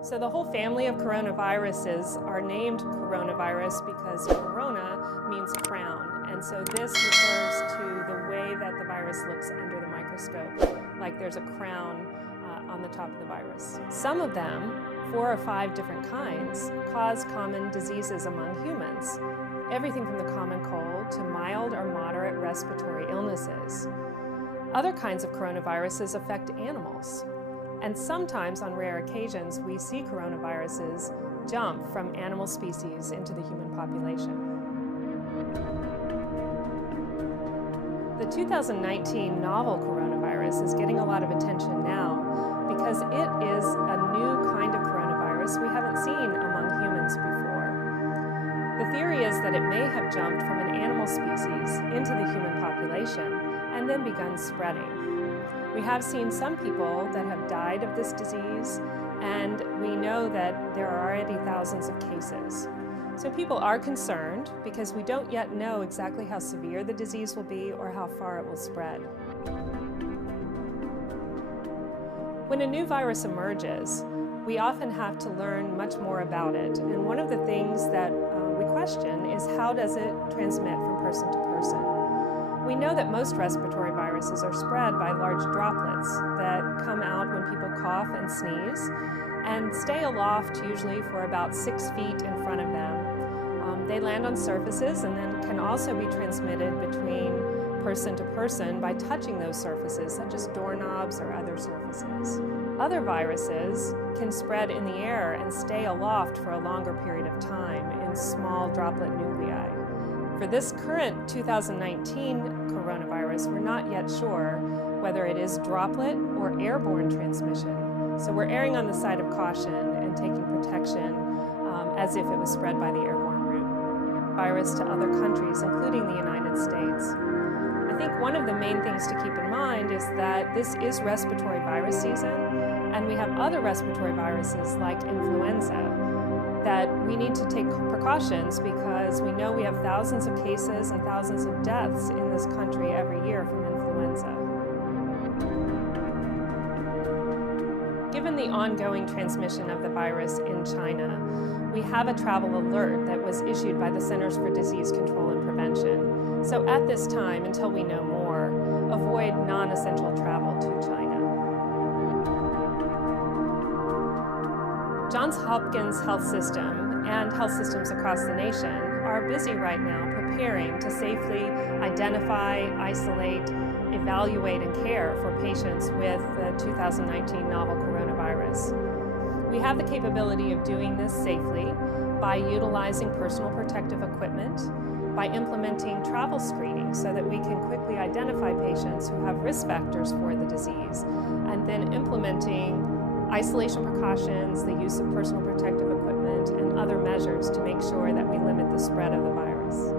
So the whole family of coronaviruses are named coronavirus because corona means crown. And so this refers to the way that the virus looks under the microscope, like there's a crown on the top of the virus. Some of them, 4 or 5 different kinds, cause common diseases among humans. Everything from the common cold to mild or moderate respiratory illnesses. Other kinds of coronaviruses affect animals. And sometimes, on rare occasions, we see coronaviruses jump from animal species into the human population. The 2019 novel coronavirus is getting a lot of attention now because it is a new kind of coronavirus we haven't seen among humans before. The theory is that it may have jumped from an animal species into the human population and then begun spreading. We have seen some people that have died of this disease, and we know that there are already thousands of cases. So people are concerned because we don't yet know exactly how severe the disease will be or how far it will spread. When a new virus emerges, we often have to learn much more about it. And one of the things that we question is, how does it transmit from person to person? We know that most respiratory viruses are spread by large droplets that come out when people cough and sneeze and stay aloft usually for about 6 feet in front of them. They land on surfaces and then can also be transmitted between person to person by touching those surfaces, such as doorknobs or other surfaces. Other viruses can spread in the air and stay aloft for a longer period of time in small droplet nuclei. For this current 2019 coronavirus, we're not yet sure whether it is droplet or airborne transmission. So we're erring on the side of caution and taking protection as if it was spread by the airborne route. Virus to other countries, including the United States. I think one of the main things to keep in mind is that this is respiratory virus season, and we have other respiratory viruses like influenza that we need to take precautions because we know we have thousands of cases and thousands of deaths in this country every year from influenza. Given the ongoing transmission of the virus in China, we have a travel alert that was issued by the Centers for Disease Control and Prevention. So at this time, until we know more, avoid non-essential travel to China. Johns Hopkins Health System and health systems across the nation are busy right now preparing to safely identify, isolate, evaluate, and care for patients with the 2019 novel coronavirus. We have the capability of doing this safely by utilizing personal protective equipment, by implementing travel screening so that we can quickly identify patients who have risk factors for the disease, and then implementing isolation precautions, the use of personal protective equipment, and other measures to make sure that we limit the spread of the virus.